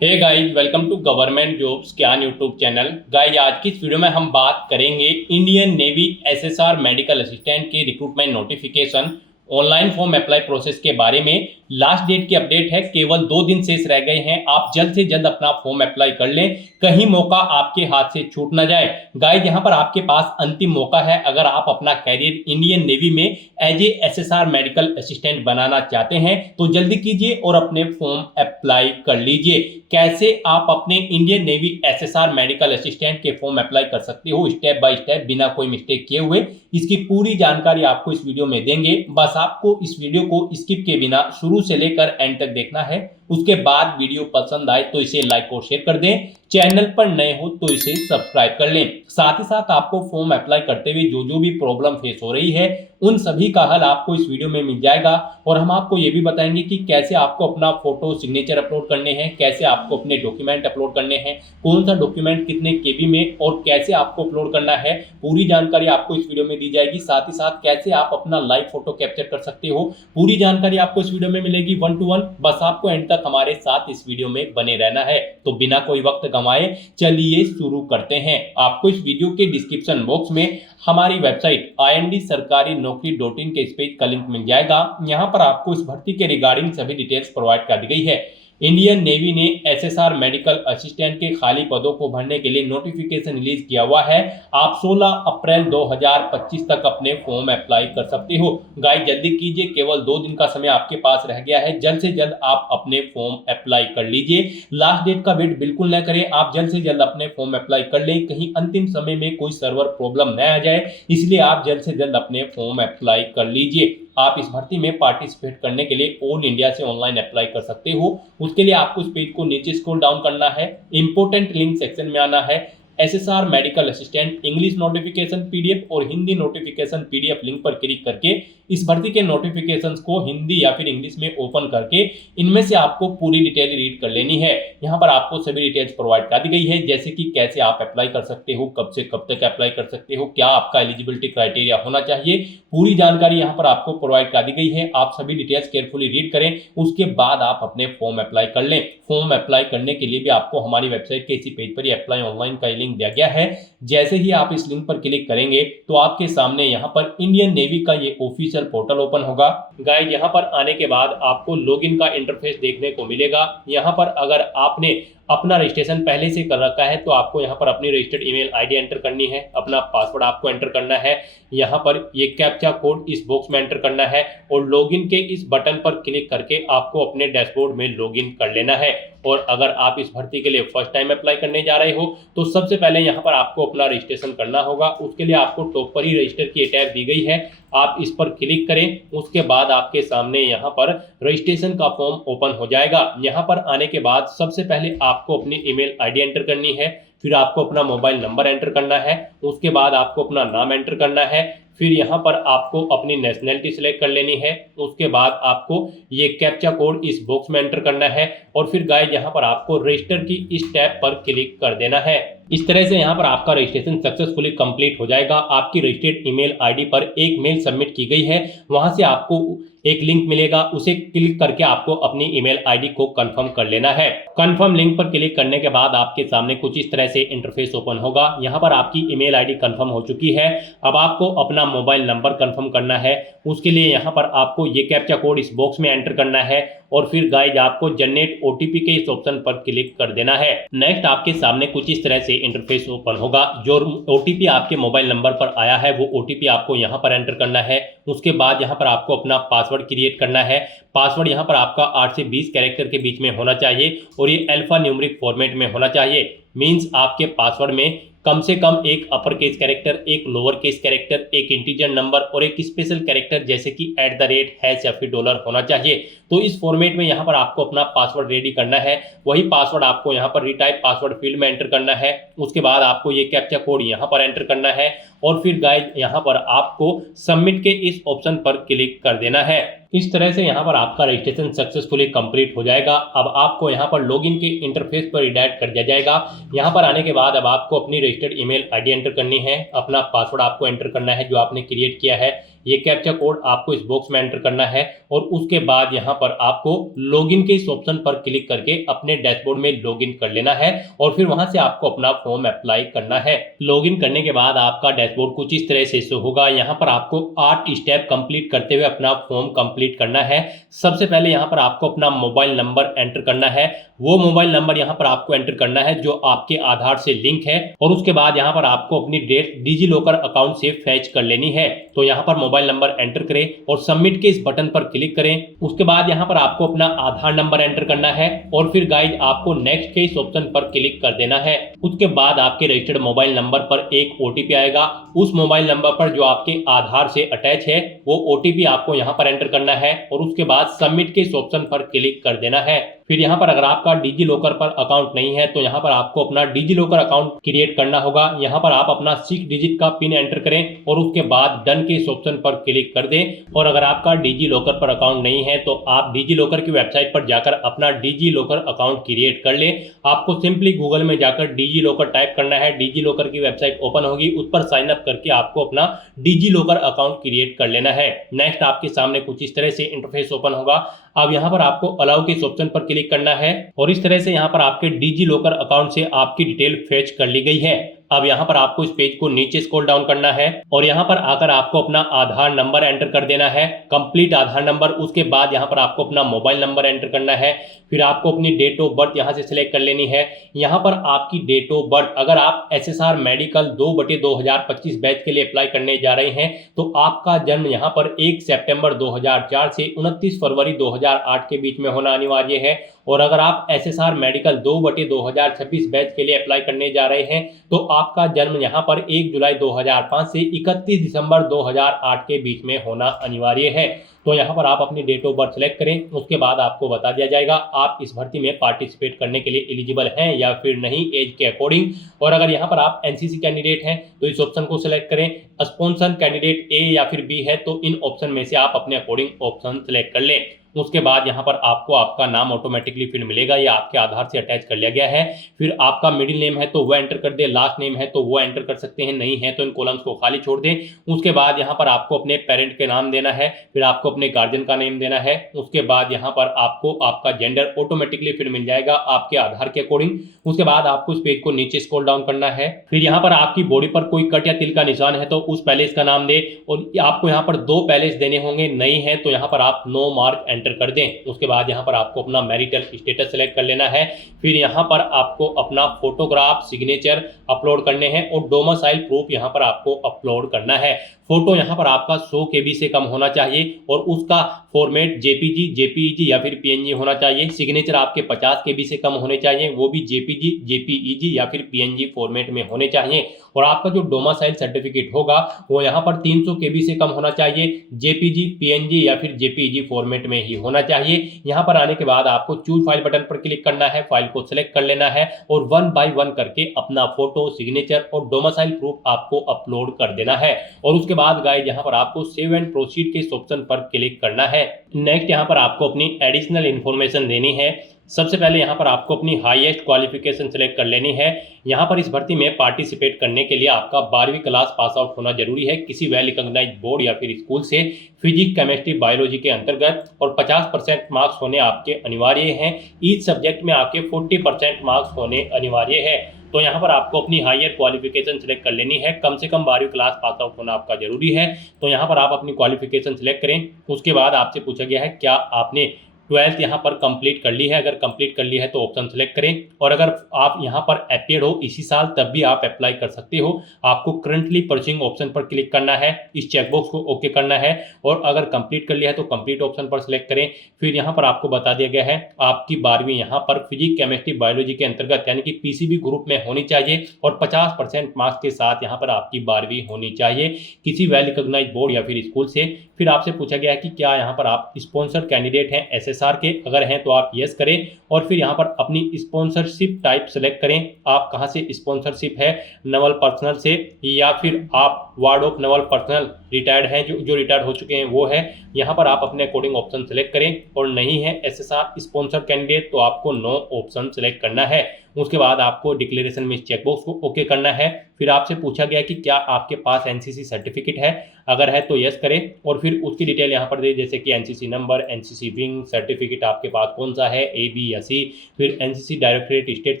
Hey guys, welcome to government jobs Gyan YouTube channel. Guys, आज की इस वीडियो में हम बात करेंगे Indian navy SSR medical assistant के recruitment notification online form apply process के बारे में। लास्ट डेट की अपडेट है, केवल 2 दिन शेष रह गए हैं। आप जल्द से जल्द अपना फॉर्म अप्लाई कर लें, कहीं मौका आपके हाथ से छूट ना जाए। गाइस, यहाँ पर आपके पास अंतिम मौका है। अगर आप अपना कैरियर इंडियन नेवी में as a SSR medical assistant बनाना चाहते हैं तो जल्दी कीजिए और अपने फॉर्म अप्लाई कर लीजिए। कैसे आप अपने Indian navy SSR medical assistant के फॉर्म अप्लाई कर सकते हो स्टेप बाय स्टेप बिना कोई मिस्टेक किए हुए, इसकी पूरी जानकारी आपको इस वीडियो में देंगे। बस आपको इस वीडियो को स्किप के बिना शुरू से लेकर एंड तक देखना है। उसके बाद वीडियो पसंद आए तो इसे लाइक और शेयर कर दें। चैनल पर नए हो तो इसे सब्सक्राइब कर लें। साथ ही साथ आपको फॉर्म अप्लाई करते हुए जो भी प्रॉब्लम फेस हो रही है उन सभी का हल आपको इस वीडियो में मिल जाएगा। और हम आपको ये भी बताएंगे कि कैसे आपको अपना फोटो सिग्नेचर अपलोड करने हैं, कैसे आपको अपने डॉक्यूमेंट अपलोड करने हैं, कौन सा डॉक्यूमेंट कितने केबी में और कैसे आपको अपलोड करना है, पूरी जानकारी आपको इस वीडियो में दी जाएगी। साथ ही साथ कैसे आप अपना लाइव फोटो कैप्चर कर सकते हो, पूरी जानकारी आपको इस वीडियो में मिलेगी 1 to 1। बस आपको एंड तक हमारे साथ इस वीडियो में बने रहना है। तो बिना कोई वक्त गंवाए चलिए शुरू करते हैं। आपको इस वीडियो के डिस्क्रिप्शन बॉक्स में हमारी वेबसाइट IND-sarkari-naukri.in के इस पेज का लिंक मिल जाएगा। यहाँ पर आपको इस भर्ती के रिगार्डिंग सभी डिटेल्स प्रोवाइड कर दी गई है। इंडियन नेवी ने एसएसआर मेडिकल असिस्टेंट के खाली पदों को भरने के लिए नोटिफिकेशन रिलीज किया हुआ है। आप 16 अप्रैल 2025 तक अपने फॉर्म अप्लाई कर सकते हो। गाइस, जल्दी कीजिए, केवल 2 दिन का समय आपके पास रह गया है। जल्द से जल्द आप अपने फॉर्म अप्लाई कर लीजिए। लास्ट डेट का वेट बिल्कुल न करें, आप जल्द से जल्द अपने फॉर्म अप्लाई कर लें, कहीं अंतिम समय में कोई सर्वर प्रॉब्लम न आ जाए, इसलिए आप जल्द से जल्द अपने फॉर्म अप्लाई कर लीजिए। आप इस भर्ती में पार्टिसिपेट करने के लिए ऑल इंडिया से ऑनलाइन अप्लाई कर सकते हो। उसके लिए आपको इस पेज को नीचे स्क्रॉल डाउन करना है, इंपोर्टेंट लिंक सेक्शन में आना है, SSR medical assistant English notification PDF और हिंदी नोटिफिकेशन पीडीएफ लिंक पर क्लिक करके इस भर्ती के नोटिफिकेशंस को हिंदी या फिर इंग्लिश में ओपन करके इनमें से आपको पूरी डिटेल रीड कर लेनी है। यहाँ पर आपको सभी डिटेल्स प्रोवाइड कर दी गई है, जैसे कि कैसे आप अप्लाई कर सकते हो, कब से कब तक अप्लाई कर सकते हो, क्या आपका एलिजिबिलिटी क्राइटेरिया होना चाहिए, पूरी जानकारी यहाँ पर आपको प्रोवाइड कर दी गई है। आप सभी डिटेल्स केयरफुली रीड करें, उसके बाद आप अपने फॉर्म अप्लाई कर लें। फॉर्म अप्लाई करने के लिए भी आपको हमारी वेबसाइट के इसी पेज पर अप्लाई ऑनलाइन का लिंक दिया गया है। जैसे ही आप इस लिंक पर क्लिक करेंगे तो आपके सामने यहाँ पर इंडियन नेवी का ये ऑफिशियल पोर्टल ओपन होगा। गाइस, यहाँ पर आने के बाद आपको लॉगिन का इंटरफेस देखने को मिलेगा। यहाँ पर अगर आपने अपना रजिस्ट्रेशन पहले से कर रखा है तो आपको यहाँ पर अपनी रजिस्टर्ड ईमेल आईडी एंटर करनी है, अपना पासवर्ड आपको एंटर करना है, यहाँ पर ये कैप्चा कोड इस बॉक्स में एंटर करना है और लॉगिन के इस बटन पर क्लिक करके आपको अपने डैशबोर्ड में लॉगिन कर लेना है। और अगर आप इस भर्ती के लिए फर्स्ट टाइम अप्लाई करने जा रहे हो तो सबसे पहले यहाँ पर आपको अपना रजिस्ट्रेशन करना होगा। उसके लिए आपको टॉप पर ही रजिस्टर की टैब दी गई है, आप इस पर क्लिक करें। उसके बाद आपके सामने यहाँ पर रजिस्ट्रेशन का फॉर्म ओपन हो जाएगा। यहाँ पर आने के बाद सबसे पहले आपको अपनी ईमेल आईडी एंटर करनी है, फिर आपको अपना मोबाइल नंबर एंटर करना है, उसके बाद आपको अपना नाम एंटर करना है, फिर यहाँ पर आपको अपनी नेशनैलिटी सिलेक्ट कर लेनी है, उसके बाद आपको ये कैप्चा कोड इस बॉक्स में एंटर करना है और फिर गाइस यहाँ पर आपको रजिस्टर की इस टैब पर क्लिक कर देना है। इस तरह से यहाँ पर आपका रजिस्ट्रेशन सक्सेसफुली कंप्लीट हो जाएगा। आपकी रजिस्टर्ड ईमेल आईडी पर एक मेल सबमिट की गई है, वहां से आपको एक लिंक मिलेगा, उसे क्लिक करके आपको अपनी ईमेल आईडी को कंफर्म कर लेना है। कंफर्म लिंक पर क्लिक करने के बाद आपके सामने कुछ इस तरह से इंटरफेस ओपन होगा। यहाँ पर आपकी ईमेल आईडी कंफर्म हो चुकी है। अब आपको अपना मोबाइल नंबर कंफर्म करना है। उसके लिए यहाँ पर आपको ये कैप्चा कोड इस बॉक्स में एंटर करना है और फिर गाइस आपको जनरेट ओटीपी के इस ऑप्शन पर क्लिक कर देना है। नेक्स्ट आपके सामने कुछ इस तरह से इंटरफेस ओपन होगा। जो ओटीपी आपके मोबाइल नंबर पर आया है वो ओटीपी आपको यहाँ पर एंटर करना है। उसके बाद यहाँ पर आपको अपना पासवर्ड क्रिएट करना है। पासवर्ड यहाँ पर आपका 8 से 20 कैरेक्टर के बीच में होना चाहिए और ये अल्फा न्यूमेरिक फॉर्मेट में होना चाहिए। मीन्स आपके पासवर्ड में कम से कम एक अपर केस कैरेक्टर, एक लोअर केस कैरेक्टर, एक इंटीजर नंबर और एक स्पेशल कैरेक्टर जैसे कि @ हैश या फिर डॉलर होना चाहिए। तो इस फॉर्मेट में यहाँ पर आपको अपना पासवर्ड रेडी करना है। वही पासवर्ड आपको यहाँ पर रिटाइप पासवर्ड फील्ड में एंटर करना है। उसके बाद आपको ये कैप्चा कोड यहाँ पर एंटर करना है और फिर गाइस यहाँ पर आपको सबमिट के इस ऑप्शन पर क्लिक कर देना है। इस तरह से यहाँ पर आपका रजिस्ट्रेशन सक्सेसफुली कंप्लीट हो जाएगा। अब आपको यहाँ पर लॉगिन के इंटरफेस पर रिडायरेक्ट कर दिया जाएगा। यहाँ पर आने के बाद अब आपको अपनी रजिस्टर्ड ईमेल आईडी एंटर करनी है, अपना पासवर्ड आपको एंटर करना है जो आपने क्रिएट किया है। ये कैप्चा कोड आपको इस बॉक्स में एंटर करना है और उसके बाद यहाँ पर आपको लॉगिन के इस ऑप्शन पर क्लिक करके अपने डैशबोर्ड में लॉगिन कर लेना है और फिर वहां से आपको अपना फॉर्म अप्लाई करना है। लॉगिन करने के बाद आपका डैशबोर्ड कुछ इस तरह से शो होगा। यहाँ पर आपको 8 स्टेप कंप्लीट करते हुए अपना फॉर्म कंप्लीट करना है। सबसे पहले यहाँ पर आपको अपना मोबाइल नंबर एंटर करना है। वो मोबाइल नंबर यहाँ पर आपको एंटर करना है जो आपके आधार से लिंक है और उसके बाद यहाँ पर आपको अपनी डेट डिजी लॉकर अकाउंट से फैच कर लेनी है। तो यहाँ पर मोबाइल नंबर एंटर करें और सबमिट के इस बटन पर क्लिक करें। उसके बाद यहाँ पर आपको अपना आधार नंबर एंटर करना है और फिर गाइज आपको नेक्स्ट के इस ऑप्शन पर क्लिक कर देना है। उसके बाद आपके रजिस्टर्ड मोबाइल नंबर पर एक ओटीपी आएगा। उस मोबाइल नंबर पर जो आपके आधार से अटैच है वो ओटीपी आपको यहाँ पर एंटर करना है और उसके बाद सबमिट के इस ऑप्शन पर क्लिक कर देना है। फिर यहाँ पर अगर आपका डिजी लॉकर पर अकाउंट नहीं है तो यहाँ पर आपको अपना डिजी लॉकर अकाउंट क्रिएट करना होगा। यहाँ पर आप अपना 6 डिजिट का पिन एंटर करें और उसके बाद डन के इस ऑप्शन पर क्लिक कर दें। और अगर आपका डिजी लॉकर पर अकाउंट नहीं है तो आप डिजी लॉकर की वेबसाइट पर जाकर अपना डिजी लॉकर अकाउंट क्रिएट कर लें। आपको सिंपली गूगल में जाकर डिजी लॉकर टाइप करना है, डिजी लॉकर की वेबसाइट ओपन होगी, उस पर साइन अप करके आपको अपना डिजी लॉकर अकाउंट क्रिएट कर लेना है। नेक्स्ट आपके सामने कुछ इस तरह से इंटरफेस ओपन होगा। अब यहाँ पर आपको अलाउ के इस ऑप्शन पर क्लिक करना है और इस तरह से यहाँ पर आपके डिजी लॉकर अकाउंट से आपकी डिटेल फेच कर ली गई है। अब यहाँ पर आपको इस पेज को नीचे स्क्रॉल डाउन करना है और यहाँ पर आकर आपको अपना आधार नंबर एंटर कर देना है, कंप्लीट आधार नंबर। उसके बाद यहाँ पर आपको अपना मोबाइल नंबर एंटर करना है। फिर आपको अपनी डेट ऑफ बर्थ यहाँ से सिलेक्ट कर लेनी है। यहाँ पर आपकी डेट ऑफ बर्थ, अगर आप एसएसआर मेडिकल 2/2025 बैच के लिए अप्लाई करने जा रहे हैं तो आपका जन्म यहाँ पर 1 सितंबर 2004 से 29 फरवरी 2008 के बीच में होना अनिवार्य है। और अगर आप एसएसआर मेडिकल 2/2026 बैच के लिए अप्लाई करने जा रहे हैं तो आपका जन्म यहाँ पर 1 जुलाई 2005 से 31 दिसंबर 2008 के बीच में होना अनिवार्य है। तो यहाँ पर आप अपनी डेट ऑफ बर्थ सेलेक्ट करें। उसके बाद आपको बता दिया जाएगा आप इस भर्ती में पार्टिसिपेट करने के लिए एलिजिबल हैं या फिर नहीं एज के अकॉर्डिंग। और अगर यहाँ पर आप एनसीसी कैंडिडेट हैं तो इस ऑप्शन को सिलेक्ट करें। स्पॉन्सर कैंडिडेट ए या फिर बी है तो इन ऑप्शन में से आप अपने अकॉर्डिंग ऑप्शन सेलेक्ट कर लें। उसके बाद यहाँ पर आपको आपका नाम ऑटोमेटिकली फिर मिलेगा, या आपके आधार से अटैच कर लिया गया है। फिर आपका मिडिल नेम है तो वो एंटर कर दे, लास्ट नेम है तो वो एंटर कर सकते हैं, नहीं है तो इन कॉलम्स को खाली छोड़ दें। उसके बाद यहाँ पर आपको अपने पेरेंट के नाम देना है, फिर आपको अपने गार्जियन का नेम देना है। उसके बाद यहाँ पर आपको आपका जेंडर ऑटोमेटिकली फिर मिल जाएगा आपके आधार के अकॉर्डिंग। उसके बाद आपको इस पेज को नीचे स्क्रॉल डाउन करना है। फिर यहाँ पर आपकी बॉडी पर कोई कट या तिल का निशान है तो उस पैलेस का नाम दे, और आपको यहाँ पर 2 पैलेस देने होंगे, नहीं है तो यहाँ पर आप नो मार्क एंटर कर दें। उसके बाद यहाँ पर आपको अपना मैरिटल स्टेटस सेलेक्ट कर लेना है। फिर यहाँ पर आपको अपना फोटोग्राफ, सिग्नेचर अपलोड करने हैं और डोमिसाइल प्रूफ यहाँ पर आपको अपलोड करना है। फोटो यहाँ पर आपका 100 KB से कम होना चाहिए और उसका फॉर्मेट जेपीजी, जेपीईजी या फिर पीएनजी होना चाहिए। सिग्नेचर आपके 50 KB से कम होने चाहिए, वो भी जेपीजी, जेपीईजी या फिर पीएनजी फॉर्मेट में होने चाहिए। और आपका जो डोमिसाइल सर्टिफिकेट होगा वो यहाँ पर 300 KB से कम होना चाहिए, जेपीजी, पीएनजी या फिर जेपीईजी फॉर्मेट में ही होना चाहिए। यहाँ पर आने के बाद आपको चूज फाइल बटन पर क्लिक करना है, फाइल को सिलेक्ट कर लेना है और 1 बाय 1 करके अपना फोटो, सिग्नेचर और डोमिसाइल प्रूफ आपको अपलोड कर देना है। और उसके बाद गाइस यहाँ पर आपको सेव एंड प्रोसीड के इस ऑप्शन पर क्लिक करना है। नेक्स्ट यहाँ पर आपको अपनी एडिशनल इन्फॉर्मेशन देनी है। सबसे पहले यहाँ पर आपको अपनी हाईएस्ट क्वालिफिकेशन सेलेक्ट कर लेनी है। यहाँ पर इस भर्ती में पार्टिसिपेट करने के लिए आपका 12वीं क्लास पास आउट होना जरूरी है किसी वेल रिकॉग्नाइज्ड बोर्ड या फिर स्कूल से, फिजिक्स, केमिस्ट्री, बायोलॉजी के अंतर्गत, और 50% मार्क्स होने आपके अनिवार्य हैं। ईच सब्जेक्ट में आपके 40% मार्क्स होने अनिवार्य है। तो यहाँ पर आपको अपनी हायर क्वालिफिकेशन सिलेक्ट कर लेनी है। कम से कम 12वीं क्लास पास आउट होना आपका जरूरी है। तो यहाँ पर आप अपनी क्वालिफिकेशन सिलेक्ट करें। उसके बाद आपसे पूछा गया है क्या आपने 12th यहाँ पर कंप्लीट कर ली है। अगर कंप्लीट कर ली है तो ऑप्शन सेलेक्ट करें, और अगर आप यहाँ पर अपीयर हो इसी साल तब भी आप अप्लाई कर सकते हो। आपको करंटली परस्यूइंग ऑप्शन पर क्लिक करना है, इस चेकबॉक्स को ओके करना है, और अगर कंप्लीट कर लिया है तो कंप्लीट ऑप्शन पर सिलेक्ट करें। फिर यहाँ पर आपको बता दिया गया है आपकी 12वीं यहाँ पर फिजिक्स, केमिस्ट्री, बायोलॉजी के अंतर्गत यानी कि पीसीबी ग्रुप में होनी चाहिए और 50% मार्क्स के साथ यहाँ पर आपकी 12वीं होनी चाहिए किसी वेल रिकॉग्नाइज्ड बोर्ड या फिर स्कूल से। फिर आपसे पूछा गया है कि क्या यहाँ पर आप स्पॉन्सर कैंडिडेट हैं एसएसआर के, अगर हैं तो आप यस करें, और फिर यहाँ पर अपनी स्पॉन्सरशिप टाइप सेलेक्ट करें। आप कहाँ से स्पॉन्सरशिप है, नवल पर्सनल से या फिर आप ward of Naval personal retired हैं, जो रिटायर्ड हो चुके हैं वो है, यहाँ पर आप अपने अकॉर्डिंग ऑप्शन सेलेक्ट करें। और नहीं है एसएसआर स्पॉन्सर कैंडिडेट तो आपको नो ऑप्शन सेलेक्ट करना है। उसके बाद आपको डिक्लेरेशन में इस चेकबॉक्स को ओके करना है। फिर आपसे पूछा गया कि क्या आपके पास एनसीसी सर्टिफिकेट है, अगर है तो यस करें और फिर उसकी डिटेल यहाँ पर दे, जैसे कि NCC number, NCC wing, certificate आपके पास कौन सा है, ए बी या सी। फिर एनसीसी डायरेक्टरेट स्टेट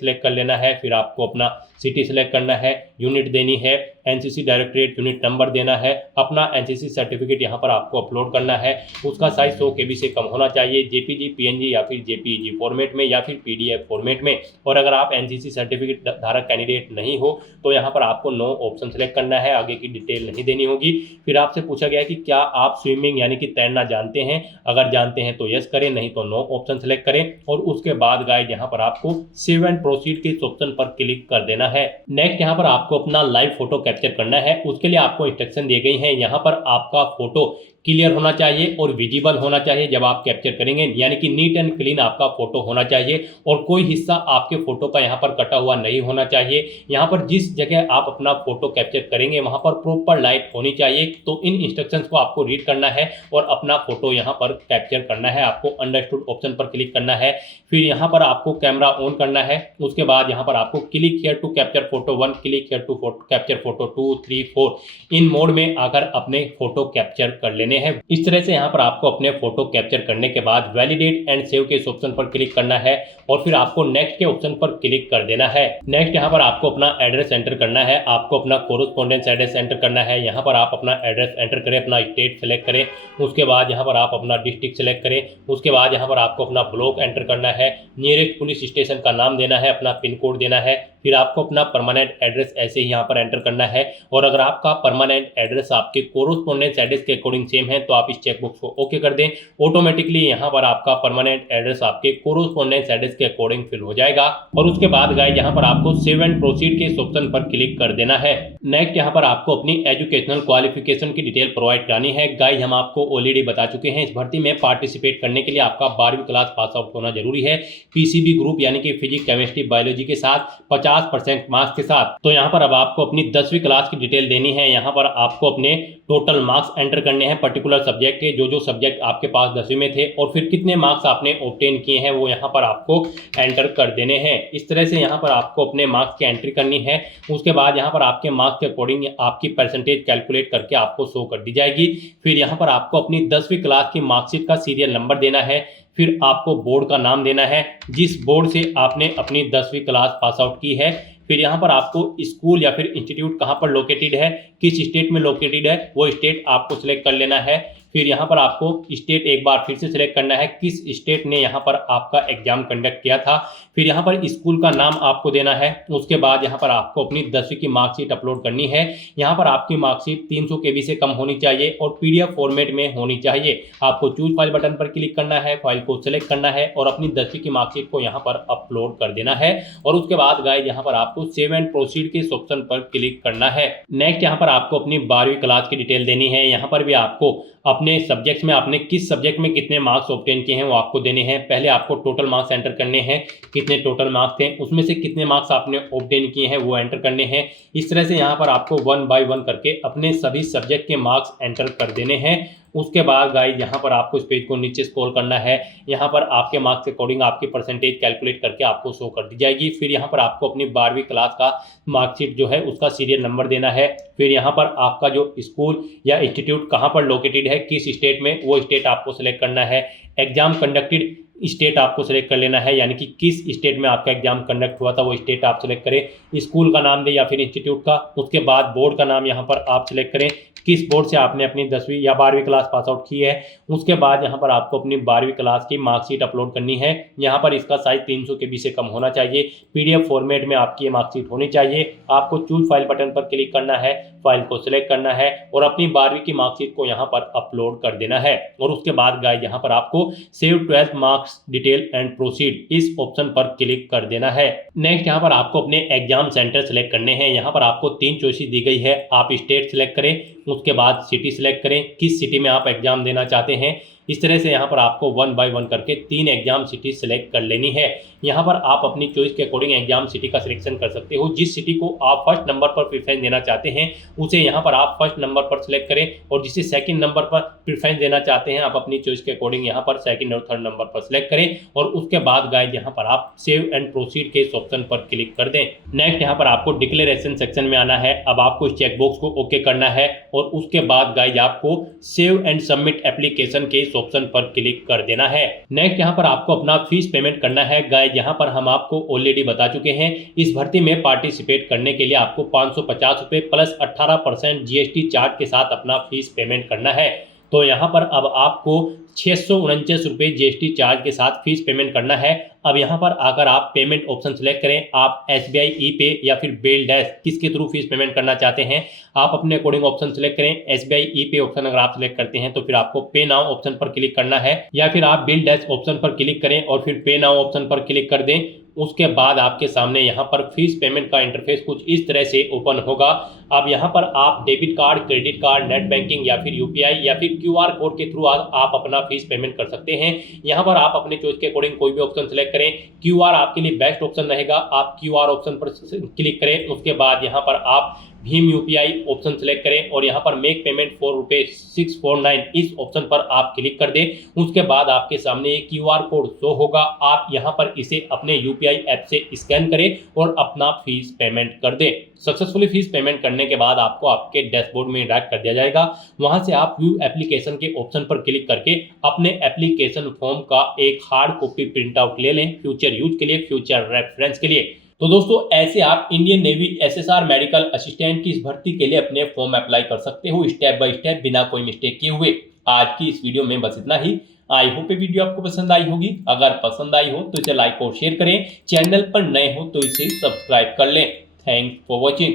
सेलेक्ट कर लेना है। फिर आपको अपना सिटी सेलेक्ट करना है, यूनिट देनी है, एनसीसी डायरेक्टरेट यूनिट नंबर देना है, अपना एनसीसी सर्टिफिकेट यहाँ पर आपको अपलोड करना है। उसका साइज 100 KB से कम होना चाहिए, जेपीजी, पीएनजी या फिर जेपीईजी फॉर्मेट में या फिर पीडीएफ फॉर्मेट में। और अगर आप एनसीसी सर्टिफिकेट धारक कैंडिडेट नहीं हो तो यहाँ पर आपको नो ऑप्शन सेलेक्ट करना है, आगे की डिटेल नहीं देनी होगी। फिर आपसे पूछा गया कि क्या आप स्विमिंग यानी कि तैरना जानते हैं, अगर जानते हैं तो यस करें, नहीं तो नो ऑप्शन सेलेक्ट करें। और उसके बाद गाइस यहाँ पर आपको सेव एंड प्रोसीड के ऑप्शन पर क्लिक कर देना है। नेक्स्ट यहाँ पर आपको अपना लाइव फोटो कैप्चर करना है। उसके लिए आपको इंस्ट्रक्शन दी गई है। यहाँ पर आपका फोटो क्लियर होना चाहिए और विजिबल होना चाहिए जब आप कैप्चर करेंगे, यानी कि नीट एंड क्लीन आपका फोटो होना चाहिए और कोई हिस्सा आपके फोटो का यहाँ पर कटा हुआ नहीं होना चाहिए। यहाँ पर जिस जगह आप अपना फोटो कैप्चर करेंगे वहाँ पर प्रॉपर लाइट होनी चाहिए। तो इन इंस्ट्रक्शंस को आपको रीड करना है और अपना फोटो यहाँ पर कैप्चर करना है। आपको अंडरस्टूड ऑप्शन पर क्लिक करना है। फिर यहाँ पर आपको कैमरा ऑन करना है। उसके बाद यहाँ पर आपको click here to capture photo 1, click here to capture photo 2, 3, 4 इन मोड में आकर अपने फोटो कैप्चर कर लेने हैं। इस तरह से यहाँ पर आपको अपने फोटो कैप्चर करने के बाद वैलिडेट एंड सेव के इस ऑप्शन पर क्लिक करना है और फिर आपको नेक्स्ट के ऑप्शन पर क्लिक कर देना है। नेक्स्ट यहाँ पर आपको अपना एड्रेस एंटर करना है। आपको अपना कोरेस्पोंडेंस एड्रेस एंटर करना है। यहाँ पर आप अपना एड्रेस एंटर करें, अपना स्टेट सेलेक्ट करें। उसके बाद यहाँ पर आप अपना डिस्ट्रिक्ट सेलेक्ट करें। उसके बाद यहाँ पर आपको अपना ब्लॉक एंटर करना है, नियरेस्ट पुलिस स्टेशन का नाम देना है, अपना पिन कोड देना है। फिर आपको अपना परमानेंट एड्रेस ऐसे ही यहाँ पर एंटर करना है। और अगर आपका परमानेंट एड्रेस आपके कोरेस्पोंडेंस एड्रेस के अकॉर्डिंग सेम है तो आप इस चेकबॉक्स को ओके कर दें। ऑटोमेटिकली यहाँ पर आपका परमानेंट एड्रेस आपके कोरेस्पोंडेंस एड्रेस के अकॉर्डिंग फिल हो जाएगा। और उसके बाद गाइस यहाँ पर आपको सेव एंड प्रोसीड के इस ऑप्शन पर क्लिक कर देना है। नेक्स्ट यहाँ पर आपको अपनी एजुकेशनल क्वालिफिकेशन की डिटेल प्रोवाइड करानी है। गाइस हम आपको ऑलरेडी बता चुके हैं, इस भर्ती में पार्टिसिपेट करने के लिए आपका 12वीं क्लास पास आउट होना जरूरी है, पीसीबी ग्रुप यानी कि फिजिक्स, केमिस्ट्री, बायोलॉजी के साथ 50% मार्क्स के साथ। तो यहाँ पर अब आपको अपनी 10वीं क्लास की डिटेल देनी है। यहाँ पर आपको अपने टोटल मार्क्स एंटर करने हैं पर्टिकुलर सब्जेक्ट के, जो सब्जेक्ट आपके पास 10वीं में थे, और फिर कितने मार्क्स आपने ऑब्टेन किए हैं वो यहाँ पर आपको एंटर कर देने हैं। इस तरह से यहाँ पर आपको अपने मार्क्स की एंट्री करनी है। उसके बाद यहाँ पर आपके मार्क्स के अकॉर्डिंग आपकी परसेंटेज कैलकुलेट करके आपको शो कर दी जाएगी। फिर यहाँ पर आपको अपनी 10वीं क्लास की मार्कशीट का सीरियल नंबर देना है। फिर आपको बोर्ड का नाम देना है जिस बोर्ड से आपने अपनी 10वीं क्लास पास आउट की है। फिर यहाँ पर आपको स्कूल या फिर इंस्टीट्यूट कहाँ पर लोकेटेड है, किस स्टेट में लोकेटेड है, वो स्टेट आपको सिलेक्ट कर लेना है। फिर यहाँ पर आपको स्टेट एक बार फिर से सिलेक्ट करना है, किस स्टेट ने यहाँ पर आपका एग्जाम कंडक्ट किया था। फिर यहाँ पर स्कूल का नाम आपको देना है। उसके बाद यहाँ पर आपको अपनी 10वीं की मार्कशीट अपलोड करनी है। यहाँ पर आपकी मार्कशीट 300 KB से कम होनी चाहिए और पीडीएफ फॉर्मेट में होनी चाहिए। आपको चूज फाइल बटन पर क्लिक करना है, फाइल को सिलेक्ट करना है और अपनी 10वीं की मार्कशीट को यहाँ पर अपलोड कर देना है। और उसके बाद गाइस यहाँ पर आपको सेव एंड प्रोसीड के इस ऑप्शन पर क्लिक करना है। नेक्स्ट यहाँ पर आपको अपनी 12वीं क्लास की डिटेल देनी है। यहाँ पर भी आपको अपने सब्जेक्ट्स में आपने किस सब्जेक्ट में कितने मार्क्स ऑब्टेन किए हैं वो आपको देने हैं। पहले आपको टोटल मार्क्स एंटर करने हैं, कितने टोटल मार्क्स थे, उसमें से कितने मार्क्स आपने ऑब्टेन किए हैं वो एंटर करने हैं। इस तरह से यहाँ पर आपको 1 बाय 1 करके अपने सभी सब्जेक्ट के मार्क्स एंटर कर देने हैं। उसके बाद गाइस यहाँ पर आपको इस पेज को नीचे स्क्रॉल करना है। यहाँ पर आपके मार्क्स के अकॉर्डिंग आपकी परसेंटेज कैलकुलेट करके आपको शो कर दी जाएगी। फिर यहाँ पर आपको अपनी 12वीं क्लास का मार्कशीट जो है उसका सीरियल नंबर देना है। फिर यहाँ पर आपका जो स्कूल या इंस्टीट्यूट कहाँ पर लोकेटेड है, किस स्टेट में, वो स्टेट आपको सिलेक्ट करना है। एग्जाम कंडक्टेड स्टेट आपको सिलेक्ट कर लेना है, यानी कि किस स्टेट में आपका एग्जाम कंडक्ट हुआ था वो स्टेट आप सिलेक्ट करें। स्कूल का नाम दे या फिर इंस्टीट्यूट का। उसके बाद बोर्ड का नाम यहाँ पर आप सिलेक्ट करें, किस बोर्ड से आपने अपनी 10वीं या 12वीं क्लास पास आउट की है। उसके बाद यहाँ पर आपको अपनी 12वीं क्लास की मार्कशीट अपलोड करनी है। यहाँ पर इसका साइज 300 KB से कम होना चाहिए, पीडीएफ फॉर्मेट में आपकी ये मार्कशीट होनी चाहिए। आपको चूज फाइल बटन पर क्लिक करना है, फाइल को सिलेक्ट करना है और अपनी 12वीं की मार्कशीट को यहाँ पर अपलोड कर देना है। और उसके बाद गाइस यहाँ पर आपको save 12 marks detail and proceed इस ऑप्शन पर क्लिक कर देना है। नेक्स्ट यहाँ पर आपको अपने एग्जाम सेंटर सेलेक्ट करने हैं। यहाँ पर आपको 3 चॉइसेस दी गई है, आप स्टेट सेलेक्ट करें, उसके बाद सिटी सिलेक्ट करें, किस सिटी में आप एग्जाम देना चाहते हैं। इस तरह से यहाँ पर आपको 1 बाय 1 करके 3 एग्जाम सिटी सिलेक्ट कर लेनी है। यहाँ पर आप अपनी चॉइस के अकॉर्डिंग एग्जाम सिटी का सिलेक्शन कर सकते हो। जिस सिटी को आप फर्स्ट नंबर पर प्रेफरेंस देना चाहते हैं उसे यहाँ पर आप फर्स्ट नंबर पर सिलेक्ट करें, और जिसे सेकंड नंबर पर प्रेफरेंस देना चाहते हैं आप अपनी चॉइस के अकॉर्डिंग यहाँ पर सेकंड और थर्ड नंबर पर सिलेक्ट करें, और उसके बाद गाइस यहाँ पर आप सेव एंड प्रोसीड के इस ऑप्शन पर क्लिक कर दें। नेक्स्ट यहाँ पर आपको डिक्लेरेशन सेक्शन में आना है। अब आपको इस चेकबॉक्स को ओके करना है, और उसके बाद गाइस आपको सेव एंड सबमिट एप्लीकेशन के इस ऑप्शन पर क्लिक कर देना है। नेक्स्ट यहाँ पर आपको अपना फीस पेमेंट करना है। गाइस यहाँ पर हम आपको ऑलरेडी बता चुके हैं, इस भर्ती में पार्टिसिपेट करने के लिए आपको 550 रुपये प्लस 18% जीएसटी चार्ज के साथ अपना फीस पेमेंट करना है। तो यहाँ पर अब आपको 649 रुपये जीएसटी चार्ज के साथ फीस पेमेंट करना है। अब यहाँ पर अगर आप पेमेंट ऑप्शन सेलेक्ट करें, आप SBI ई-पे या फिर बिल डैश किसके थ्रू फीस पेमेंट करना चाहते हैं आप अपने अकॉर्डिंग ऑप्शन सेलेक्ट करें। SBI ई-पे ऑप्शन अगर आप सेलेक्ट करते हैं तो फिर आपको पे नाउ ऑप्शन पर क्लिक करना है, या फिर आप बिल डैश ऑप्शन पर क्लिक करें और फिर पे नाउ ऑप्शन पर क्लिक कर दें। उसके बाद आपके सामने यहाँ पर फीस पेमेंट का इंटरफेस कुछ इस तरह से ओपन होगा। अब यहाँ पर आप debit card, credit card, net banking या फिर यूपीआई या फिर QR कोड के थ्रू आप अपना फीस पेमेंट कर सकते हैं। यहाँ पर आप अपने चॉइस के अकॉर्डिंग कोई भी ऑप्शन सेलेक्ट करें। QR आपके लिए बेस्ट ऑप्शन रहेगा, आप QR ऑप्शन पर क्लिक करें। उसके बाद यहाँ पर आप भीम यूपीआई ऑप्शन सेलेक्ट करें और यहाँ पर मेक पेमेंट ₹649 इस ऑप्शन पर आप क्लिक कर दें। उसके बाद आपके सामने एक QR कोड शो होगा, आप यहाँ पर इसे अपने यूपीआई ऐप से स्कैन करें और अपना फीस पेमेंट कर दें। सक्सेसफुली फीस पेमेंट करने के बाद आपको आपके डैशबोर्ड में डायरेक्ट कर दिया जाएगा। वहां से आप व्यू एप्लीकेशन के ऑप्शन पर क्लिक करके अपने एप्लीकेशन फॉर्म का एक हार्ड कॉपी प्रिंट आउट ले लें, फ्यूचर यूज के लिए, फ्यूचर रेफरेंस के लिए। तो दोस्तों ऐसे आप Indian navy SSR medical assistant की इस भर्ती के लिए अपने फॉर्म अप्लाई कर सकते हो स्टेप बाय स्टेप, बिना कोई मिस्टेक किए हुए। आज की इस वीडियो में बस इतना ही। आई होप ये वीडियो आपको पसंद आई होगी। अगर पसंद आई हो तो इसे लाइक और शेयर करें, चैनल पर नए हो तो इसे सब्सक्राइब कर लें। Thanks for watching.